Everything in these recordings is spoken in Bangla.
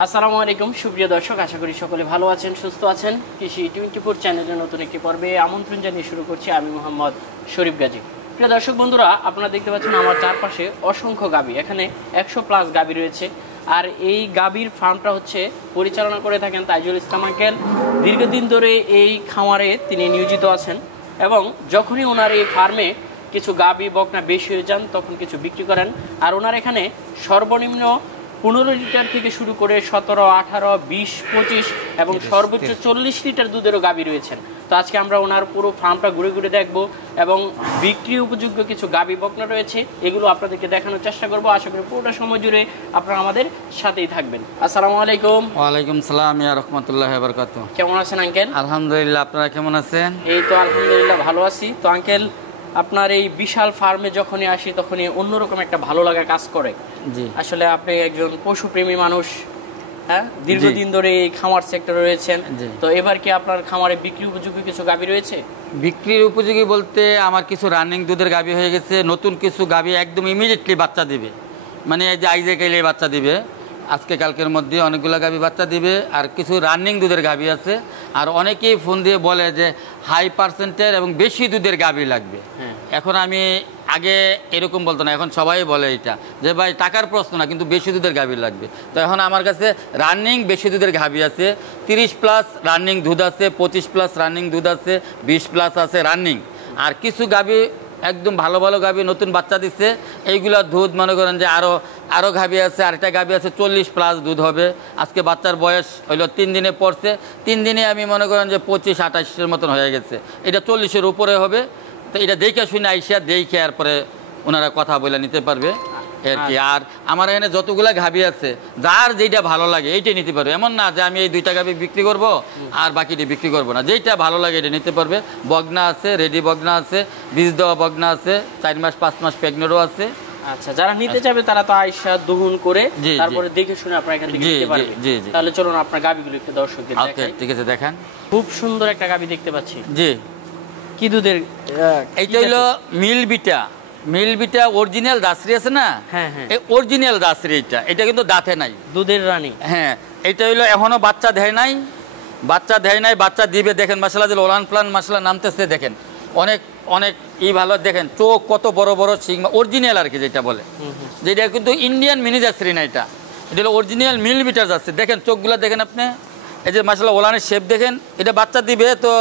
আসসালামু আলাইকুম সুপ্রিয় দর্শক, আশা করি সকলে ভালো আছেন, সুস্থ আছেন। কৃষি 24 চ্যানেলের নতুন একটি পর্বে আমন্ত্রণ জানিয়ে শুরু করছি আমি মোহাম্মদ শরীফ গাজী। প্রিয় দর্শক বন্ধুরা, আপনারা দেখতে পাচ্ছেন আমার চারপাশে অসংখ্য গাভী, এখানে 100+ গাভী রয়েছে। আর এই গাভীর ফার্মটা হচ্ছে পরিচালনা করে থাকেন তাইজুল ইসলাম আঙ্কেল। দীর্ঘদিন ধরে এই খামারে তিনি নিয়োজিত আছেন এবং যখনই ওনার এই ফার্মে কিছু গাভী বকনা বেশি হয়ে যান তখন কিছু বিক্রি করেন। আর ওনার এখানে সর্বনিম্ন 15 লিটার থেকে শুরু করে 17, 18, 20, 25 এবং সর্বোচ্চ 40 লিটার দুধেরও গাভী রয়েছেন। তো আজকে আমরা ওনার পুরো ফার্মটা ঘুরে ঘুরে দেখবো এবং বিক্রি উপযোগ্য কিছু গাভী বকনা রয়েছে, এগুলো আপনাদেরকে দেখানোর চেষ্টা করবো। আশা করি পুরোটা সময় জুড়ে আপনারা আমাদের সাথেই থাকবেন। আসসালামু আলাইকুম। ওয়ালাইকুম সালাম ইয়া রাহমাতুল্লাহি ওয়া বারাকাতুহু। কেমন আছেন আঙ্কেল? আলহামদুলিল্লাহ, আপনারা কেমন আছেন? এই তো আলহামদুলিল্লাহ ভালো আছি। তো আঙ্কেল, আপনার এই বিশাল ফার্মে যখনই আসি তখনই অন্যরকম একটা ভালো লাগা কাজ করে। জি, আসলে আপনি একজন পশুপ্রেমী মানুষ, হ্যাঁ, দীর্ঘদিন ধরে এই খামার সেক্টরে রয়েছেন। তো এবার কি আপনার খামারে বিক্রি উপযোগী কিছু গাভী রয়েছে? বিক্রির উপযোগী বলতে আমার কিছু রানিং দুধের গাভী হয়ে গেছে, নতুন কিছু গাভী একদম ইমিডিয়েটলি বাচ্চা দিবে, মানে এই যে আইজে কাইলে বাচ্চা দিবে, আজকে কালকের মধ্যে অনেকগুলো গাভী বাচ্চা দিবে। আর কিছু রানিং দুধের গাভী আছে। আর অনেকেই ফোন দিয়ে বলে যে হাই পার্সেন্টের এবং বেশি দুধের গাভী লাগবে। এখন আমি আগে এরকম বলতো না, এখন সবাই বলে এটা যে ভাই টাকার প্রশ্ন না, কিন্তু বেশি দুধের গাভী লাগবে। তো এখন আমার কাছে রানিং বেশি দুধের গাভী আছে, 30+ রানিং দুধ আছে, 25+ রানিং দুধ আছে, 20+ আছে রানিং। আর কিছু গাভী একদম ভালো ভালো গাভী নতুন বাচ্চা দিচ্ছে, এইগুলো দুধ মনে করেন যে আরও গাভী আছে, আরেকটা গাভী আছে 40+ দুধ হবে। আজকে বাচ্চার বয়স হইলো 3 দিনে পড়ছে, 3 দিনে আমি মনে করেন যে 25-28-এর মতন হয়ে গেছে, এটা 40-এর উপরে হবে। তো এটা দেখে শুনে আইসা দেখে এরপরে ওনারা কথা বলে নিতে পারবে আর কি। আর আমার এখানে যতগুলো গাভী আছে যার যেটা ভালো লাগে এইটাই নিতে পারবে, এমন না যে আমি এই 2টা গাভী বিক্রি করব আর বাকিটি বিক্রি করব না, যেটা ভালো লাগে এটা নিতে পারবে। বগনা আছে, রেডি বগনা আছে, বীজ দেওয়া বগনা আছে, 4 মাস 5 মাস প্রেগনেন্টও আছে। আচ্ছা, যারা নিতে চাবে তারা তো আয়শা দহন করে তারপরে দেখে শুনে আপনারা এখান থেকে নিতে পারবে। তাহলে চলুন আপনার গাভীগুলো একটু দর্শকদের দেখাই। ঠিক আছে, দেখান। খুব সুন্দর একটা গাভী দেখতে পাচ্ছি। জি, কি দুধের? এইটা হলো মিলবিটা অরিজিনাল দাসরি আছে না? হ্যাঁ হ্যাঁ, এই অরিজিনাল দাসরি। এটা কিন্তু দাঁতে নাই, দুধের রানী। হ্যাঁ, এটা হইলো এখনো বাচ্চা দেয় নাই, বাচ্চা দিবে। দেখেন মাশাআল্লাহ, যে ওলান প্লান মাশাআল্লাহ নামতেছে, দেখেন অনেক অনেক ভালো। দেখেন চোখ কত বড় বড়, সিংমা অরিজিনাল আর কি, যেটা বলে যেটা কিন্তু ইন্ডিয়ান মিনি দাসরি না, এটা হলো অরিজিনাল মিলবিটার দাসরি। দেখেন চোখগুলো দেখেন আপনি, এই যে মাশাআল্লাহ ওলানের শেপ দেখেন। এটা বাচ্চা দিবে তো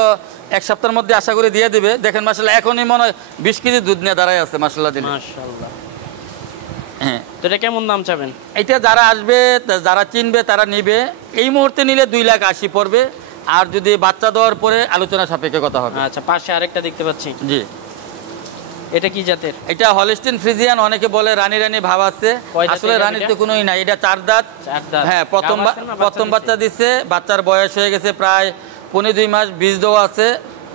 1 সপ্তাহের মধ্যে আশা করে দিয়ে দিবে। দেখেন মাশাআল্লাহ এখনই মনে হয় 20 কেজি দুধ নিয়ে দাঁড়ায় আছে মাশাআল্লাহ দিলে। মাশাআল্লাহ। হ্যাঁ, তো এটা কেমন দাম চাবেন? এটা যারা আসবে, যারা চিনবে তারা নিবে। এই মুহূর্তে নিলে 2,80,000 পড়বে, আর যদি বাচ্চা দেওয়ার পরে আলোচনা সাপেক্ষে কথা হবে। আচ্ছা, পাশে আরেকটা দেখতে পাচ্ছি। জি, এটা কি জাতের? এটা হলস্টিন ফ্রিজিয়ান, অনেকে বলে রানী রানী ভাব আছে, আসলে রানীতে কোনোই নাই, এটা 4 দাঁত। হ্যাঁ, প্রথম বাচ্চা দিচ্ছে, বাচ্চার বয়স হয়ে গেছে প্রায় 1.5-2 মাস, বীজ দেওয়া আছে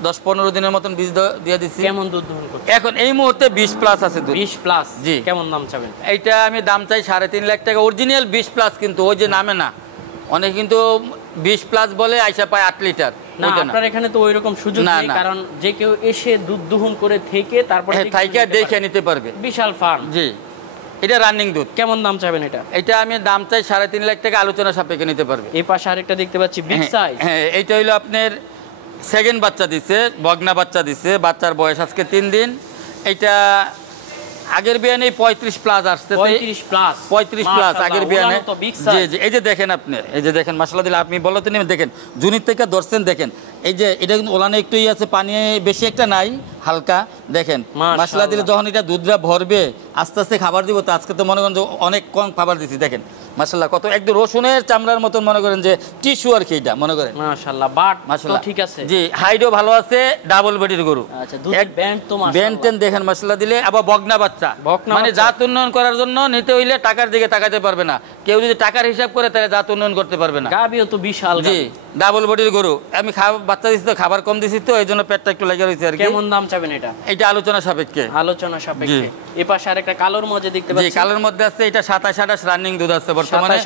10-15 দিনের মতন বীজ দিয়ে দিচ্ছি। কেমন দুধ দহন করছে এখন এই মুহূর্তে? 20+ আছে দুধ। 20+? জি। কেমন দাম চাবেন? এইটা আমি দাম চাই 3.5 লাখ টাকা, অরিজিনাল 20+, কিন্তু ওই যে নামে না, অনেক কিন্তু 20+ বলে আইসা পায় 8 লিটার। না, আপনার এখানে তো ওইরকম সুযোগ নেই, কারণ যে কেউ এসে দুধ দহন করে থেকে তারপরে দেখে নিতে পারবে। বিশাল ফার্ম। জি, এটা রানিং দুধ। কেমন দাম চাবেন এটা? এটা আমি দাম চাই 3.5 লাখ টাকা, আলোচনা সাপেক্ষে নিতে পারবে। এই পাশে আরেকটা দেখতে পাচ্ছি বিগ সাইজ। হ্যাঁ, এইটা হলো আপনার সেকেন্ড বাচ্চা দিছে, বগনা বাচ্চা দিছে, বাচ্চার বয়স আজকে 3 দিন। এইটা আগের বিয়ানে 35+ আসছে, 35+ আগের বিয়ানে। জি জি, এই যে দেখেন আপনি, এই যে দেখেন মাশাআল্লাহ দিলে আপনি বলতে নেই, দেখেন জুনির থেকে ধরছেন, দেখেন এই যে এটা কিন্তু ওলানে একটুই আছে, পানি বেশি একটা নাই, হালকা। দেখেন মাশাআল্লাহ দিলে যখন এটা দুধরা ভরবে আস্তে আস্তে খাবার দিব, তো আজকে তো মনে করেন যে অনেক কম খাবার দিছি। দেখেন মাশাআল্লাহ কত একদম রসুনের চামড়ার মতন, মনে করেন যে টিস্যু আর কি, এটা মনে করেন মাশাআল্লাহ। বাট মাশাআল্লাহ ঠিক আছে। জি, হাইটও ভালো আছে, ডাবল বডির গরু। আচ্ছা, দুধের ব্যান্ড তো মাশাআল্লাহ, ব্যান্ড দেখেন মাশাআল্লাহ দিলে। আবার বগনা বাচ্চা, মানে জাত উন্নয়ন করার জন্য নিতে হইলে টাকার দিকে তাকাতে পারবে না কেউ, যদি টাকার হিসাব করে তাহলে জাত উন্নয়ন করতে পারবে না। গাবিও তো বিশাল। জি, ডাবল বডির গরু। আমি বাচ্চা দিচ্ছি তো, খাবার কম দিচ্ছি তো, এই জন্য পেটটা একটু লেগে রয়েছে আর কি। কেমন দাম চাবেন এটা? এটা আলোচনা সাপেক্ষে। এই পাশে আরেকটা কালোর মধ্যে দেখতে পাচ্ছি। কালোর মধ্যে আছে, এটা 27-28 রানিং দুধ আছে বর্তমানে,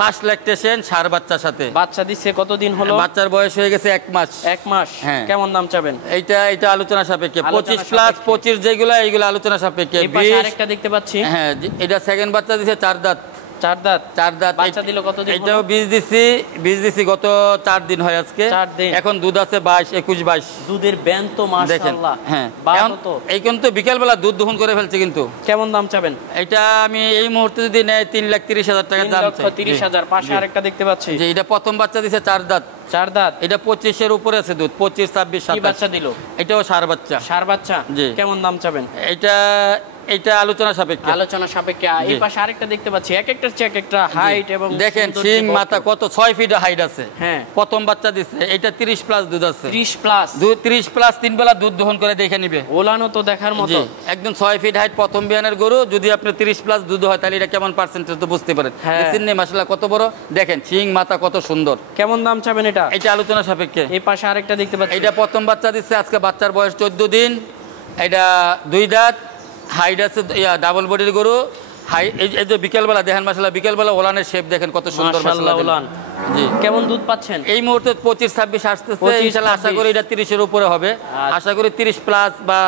5 ল্যাকটেশন, সার বাচ্চার সাথে। বাচ্চা দিচ্ছে কতদিন হলো? বাচ্চার বয়স হয়ে গেছে 1 মাস। 1 মাস। হ্যাঁ। কেমন দাম চাবেন? এটা আলোচনা সাপেক্ষে। 25+, 25 যেগুলো, এইগুলো আলোচনা সাপেক্ষে। এই পাশে আরেকটা দেখতে পাচ্ছি। হ্যাঁ, এটা সেকেন্ড বাচ্চা দিছে, 4 দাঁত। চার দাঁত। চার দাঁত। বাচ্চা দিল কতদিন? এটাও বীজ দিছি গত 4 দিন হয় আজকে। 4 দিন। এখন দুধ আছে 22-21 দুধের ব্যান তো মাশাআল্লাহ। হ্যাঁ বান তো এই কিন্তু বিকেলবেলা দুধ দহন করে ফেলছে কিন্তু। কেমন দাম চাবেন? এটা আমি এই মুহূর্তে যদি নেয় 3,30,000 টাকা দাম চাই। 3,30,000। পাশে আরেকটা দেখতে পাচ্ছি যে এটা প্রথম বাচ্চা দিছে 4 দাঁত। 4 দাঁত। এটা 25 উপরে আছে দুধ, 25, 26, 27। কি বাচ্চা দিল? এটাও ষাঁড় বাচ্চা। ষাঁড় বাচ্চা। জি। কেমন দাম চাবেন? এটা আলোচনা সাপেক্ষে। আলোচনা সাপেক্ষে। এই পাশে আরেকটা দেখতে পাচ্ছি, এক একটার চেয়ে এক একটা হাইট এবং দেখেন সিং মাথা কত 6 ফিট হাইট আছে। হ্যাঁ প্রথম বাচ্চা দিছে। এটা 30 প্লাস দুধ আছে। 30 প্লাস দুধ 30 প্লাস 3 বেলা দুধ দহন করে দেখে নিবে। ওলানো তো দেখার মতো। একদম 6 ফিট হাইট প্রথম বিয়ানের গরু। যদি আপনি 30 প্লাস দুধ হয় তাহলে এটা কেমন পার্সেন্টেজ তো বুঝতে পারেন। দেখছেন না মাশাআল্লাহ কত বড়। দেখেন সিং মাথা কত সুন্দর। কেমন দাম চাবেন এটা? এটা আলোচনা সাপেক্ষে। এই পাশে আরেকটা দেখতে পাচ্ছি। এটা প্রথম বাচ্চা দিচ্ছে আজকে। বাচ্চার বয়স 14 দিন। এটা 2 দাঁত। হাইট আছে ডাবল বডির গরু। এই যে বিকেলবেলা দেখেন মাশাআল্লাহ, বিকেলবেলা ওলানের শেপ দেখেন কত সুন্দর মাশাআল্লাহ ওলান। জি। কেমন দুধ পাচ্ছেন? এই মুহূর্তে 25-26 আসতেছে। ইনশাআল্লাহ আশা করি এটা 30 এর উপরে হবে। আশা করি 30 প্লাস বা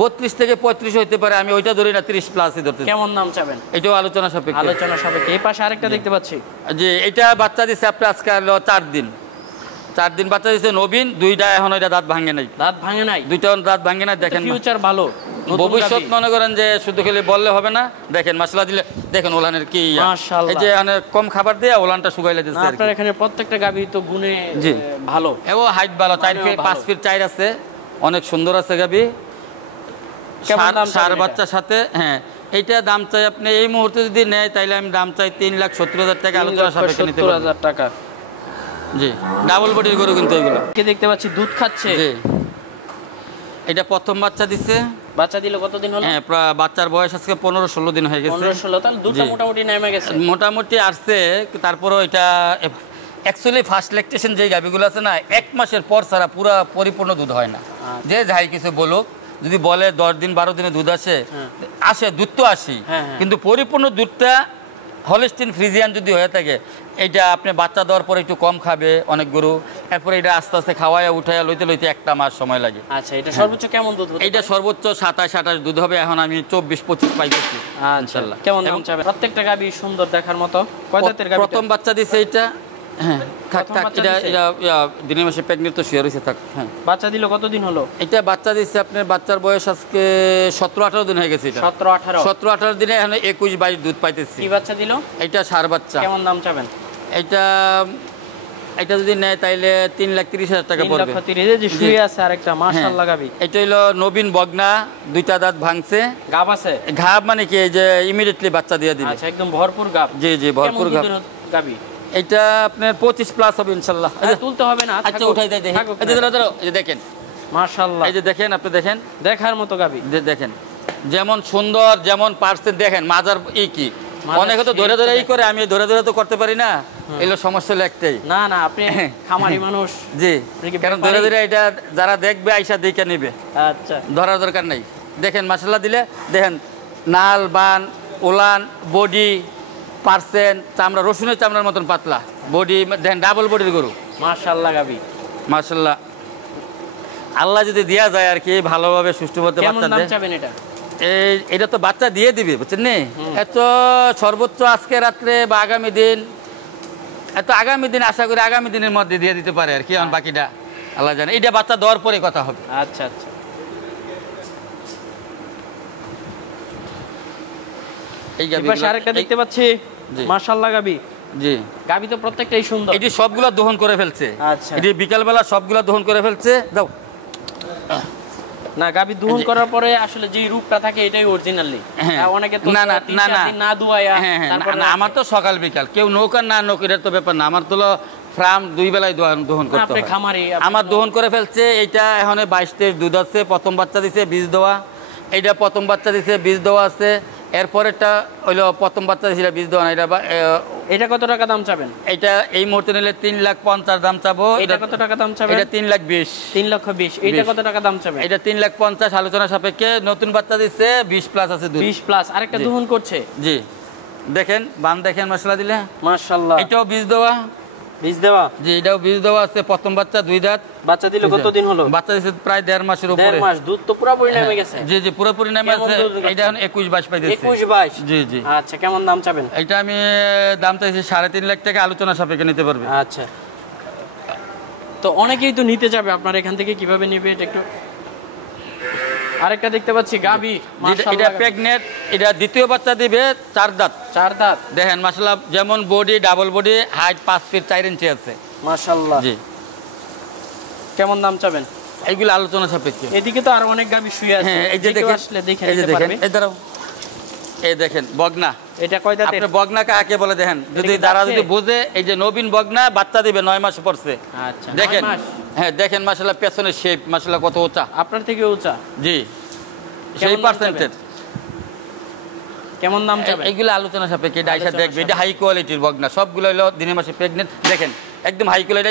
32 থেকে 35 হইতে পারে। আমি ওইটা ধরি না, 30 প্লাসই ধরতে। কেমন দাম চাবেন? এটাও আলোচনা সাপেক্ষে। আলোচনা সাপেক্ষে। এই পাশে আরেকটা দেখতে পাচ্ছি। যে এটা বাচ্চা দিচ্ছে আপনি আজকে 4 দিন। 4 দিন বাচ্চা দিচ্ছে নবীন। 2টা এখন এটা দাঁত ভাঙে নাই। দাঁত ভাঙে নাই? 2টা দাঁত ভাঙে নাই। দেখেন ফিউচার ভালো। ভবিষ্যৎ মনে করেন যে শুধু খেলে বললে হবে না। দেখেন মাশাআল্লাহ দিলে দেখেন ওলানের কি মাশাআল্লাহ। এই যে অনেক কম খাবার দিয়ে ওলানটা শুকাইলে দিচ্ছে। আপনার এখানে প্রত্যেকটা গাভী তো গুণে ভালো। এও হাইট ভালো, 4 ফিট 5 ফিট 4 আছে। অনেক সুন্দর আছে গাভী। কেমন দাম? ষাঁড় বাচ্চার সাথে। হ্যাঁ এইটা দাম চাই আপনি এই মুহূর্তে যদি নেয় তাইলে আমি দাম চাই 3,70,000 টাকা। আলোচনা সাপেক্ষে নিতে পারবেন। 70,000 টাকা। জি। ডাবল বডির গরু কিন্তু এগুলো। কে দেখতে পাচ্ছি দুধ খাচ্ছে। জি। এটা প্রথম বাচ্চা দিচ্ছে। বাচ্চা দিল কতদিন হলো? হ্যাঁ বাচ্চার বয়স আজকে 15-16 দিন হয়ে গেছে। 15-16। তাহলে দুধটা মোটামুটি নেমে গেছে। মোটামুটি আসছে। তারপরও এটা অ্যাকচুয়ালি ফার্স্ট ল্যাকটেশন যে গাভীগুলো আছে না, 1 মাসের পর ছাড়া পুরো পরিপূর্ণ দুধ হয় না। যে যাই কিছু বলুক, যদি বলে 10 দিন 12 দিনে দুধ আসে, দুধ তো আসে, কিন্তু পরিপূর্ণ দুধটা হলস্টিন ফ্রিজিয়ান যদি হয়ে থাকে, এটা আপনি বাচ্চা দেওয়ার পরে একটু কম খাবে অনেক গরু। এরপরে এটা আস্তে আস্তে খাওয়ায় উঠায় লইতে 1 মাস সময় লাগে। আচ্ছা, এটা সর্বোচ্চ কেমন দুধ হবে? এটা সর্বোচ্চ 27-28 দুধ হবে। এখন আমি 24-25 পাইতেছি ইনশাআল্লাহ। কেমন দাম চাবে? প্রত্যেকটা গাভী সুন্দর দেখার মতো। কয় দাঁতের গাভী? প্রথম বাচ্চা দিছে এটা। হ্যাঁ থাক এটা দিনের মাসে প্রেগনেন্ট তো শুয়ে রয়েছে থাক। হ্যাঁ বাচ্চা দিল কতদিন হলো? এটা বাচ্চা দিচ্ছে আপনার বাচ্চার বয়স আজকে 17-18 দিন হয়ে গেছে। এটা 17-18 দিনে এখন 21-22 দুধ পাইতেছি। কি বাচ্চা দিল? এটা ষাঁড় বাচ্চা। কেমন দাম চাবেন? এটা যদি নেয় তাইলে 3,30,000 টাকা পড়বে। 3,30,000। যে শুয়ে আছে আরেকটা মাশাআল্লাহ গাভী। এটা হলো নবীন বগনা। 2টা দাঁত ভাঙছে। গাব আছে? গাব মানে কি যে ইমিডিয়েটলি বাচ্চা দিয়ে দিবে। আচ্ছা, একদম ভরপুর গাব। জি জি ভরপুর গাব গাভী। এটা আপনার 25 প্লাস হবে ইনশাআল্লাহ। তুলতে হবে না। আচ্ছা উঠাই দেয় দেখেন। এই যে দেখেন মাশাআল্লাহ। এই যে দেখেন, আপনি দেখেন দেখার মতো গাভী। দেখেন যেমন সুন্দর, যেমন পার্সেন্ট দেখেন। মাজার কি অনেকে তো ধরে ধরে করে, আমি ধরে ধরে তো করতে পারি না। এগুলো সমস্যা হলো একটাই। না না, আপনি খামারি মানুষ। জি, কারণ ধরে ধরে এটা যারা দেখবে আইসা দেখে নেবে। আচ্ছা, ধরার দরকার নাই। দেখেন মাশাআল্লাহ দিলে দেখেন নাল বান ওলান বডি পার্সেন্ট চামড়া রসুনের চামড়ার মতন পাতলা বডি। দেখেন ডাবল বডির গরু মাশাআল্লাহ গাভী। মাশাআল্লাহ আল্লাহ যদি দেয়া যায় আর কি ভালোভাবে সুষ্ঠুভাবে বাচ্চা দেয়। কেমন দাম চাবেন এটা? এটা তো বাচ্চা দিয়ে দিবে বুঝছেন নি। এত সর্বোচ্চ আজকে রাত্রে বা আগামী দিন, আগামী দিন আশা করি আগামী দিনের মধ্যে দিয়ে দিতে পারে আর কি। এখন বাকিটা আল্লাহ জানে। এটা বাচ্চা দেওয়ার পরে কথা হবে। আচ্ছা আচ্ছা। এই গাভী আরেকটা দেখতে পাচ্ছি মাশাআল্লাহ গাভী। জি, গাভী তো প্রত্যেকটাই সুন্দর। এটি সবগুলা দহন করে ফেলছে। আচ্ছা, এটি বিকালবেলা সবগুলা দহন করে ফেলছে। দাও না, গাভী দহন করার পরে আসলে যে রূপটা থাকে এটাই অরিজিনালি। অনেকে তো না না না না দুয়ায়া। না আমার তো সকাল বিকাল কেউ নৌকা না নৌকার তো ব্যাপার না। আমার তো ফার্ম 2 বেলায় দহন করতে হয়। আমার দহন করে ফেলছে। এইটা এখন 22-23 দুধ আছে। প্রথম বাচ্চা দিছে বীজ দেওয়া। এইটা প্রথম বাচ্চা দিছে বীজ দেওয়া আছে। এরপরেরটা হইলো প্রথম বাচ্চা দিছিল বীজ দেওয়া না। এটা কত টাকা দাম চাবেন? এটা এই মুহূর্তে নিলে 3,50,000 দাম চাবো। এটা কত টাকা দাম চাবেন? এটা 3,20,000। 3,20,000। এটা কত টাকা দাম চাবেন? এটা 3,50,000 আলোচনা সাপেক্ষে। নতুন বাচ্চা দিচ্ছে 20 প্লাস আছে দুধ। 20 প্লাস। আরেকটা দহন করছে। জি দেখেন বান দেখেন মাশাআল্লাহ দিলে মাশাআল্লাহ। এটাও বীজ দেওয়া। বীজ দেওয়া? জি, এটাও বীজ দেওয়া আছে। প্রথম বাচ্চা, 2 দাঁত। বাচ্চা দিল কতদিন হলো? বাচ্চা দিছে প্রায় 1.5 মাসের উপরে। 1.5 মাস। দুধ তো পুরোপুরি নেমে গেছে। জি জি, পুরোপুরি নেমে আছে। এটা এখন 21-22 পাইতেছে। 21-22? জি জি। আচ্ছা, কেমন দাম চাবেন? এটা আমি দাম চাইছি 3.5 লাখ টাকা, আলোচনা সাপেক্ষে নিতে পারবে। আচ্ছা, তো অনেকেই তো নিতে যাবে আপনার এখান থেকে, কিভাবে নিবে এটা একটু। আরেকটা দেখতে পাচ্ছি গাভী, এটা প্রেগনেন্ট, এটা দ্বিতীয় বাচ্চা দিবে, 4 দাঁত। 4 দাঁত? দেখেন মাশাআল্লাহ, যেমন body, double body, height 5 feet 4 ইঞ্চি আছে মাশাআল্লাহ। জি। কেমন দাম চাবেন? এইগুলো আলোচনা সাপেক্ষে। এদিকে তো আর অনেক গাভী শুয়ে আছে। হ্যাঁ, এই যে দেখেন, আসলে দেখে এই যে নিতে দেখেন, পারবে। এই দাঁড়াও, এই দেখেন বগনা। এটা কয় দাঁতের? আপনি বগনা কাকে বলে দেখেন, যদি যারা যদি বুঝে, এই যে নবীন বগনা, বাচ্চা দিবে 9 মাস পড়ছে। আচ্ছা, দেখেন। 9 মাস? হ্যাঁ, দেখেন মাশাআল্লাহ, পেছনের শেপ মাশাআল্লাহ কত উঁচা। আপনার থেকে উঁচা? জি, সেই দাম পার্সেন্টেজ। কেমন দাম চাবেন? এইগুলো আলোচনা সাপেক্ষে, এটা আইসা দেখবে। এটা হাই কোয়ালিটির বগনা, সবগুলো হলো দিনের মাসে প্রেগনেন্ট। দেখেন একদম হাই কোয়ালিটি।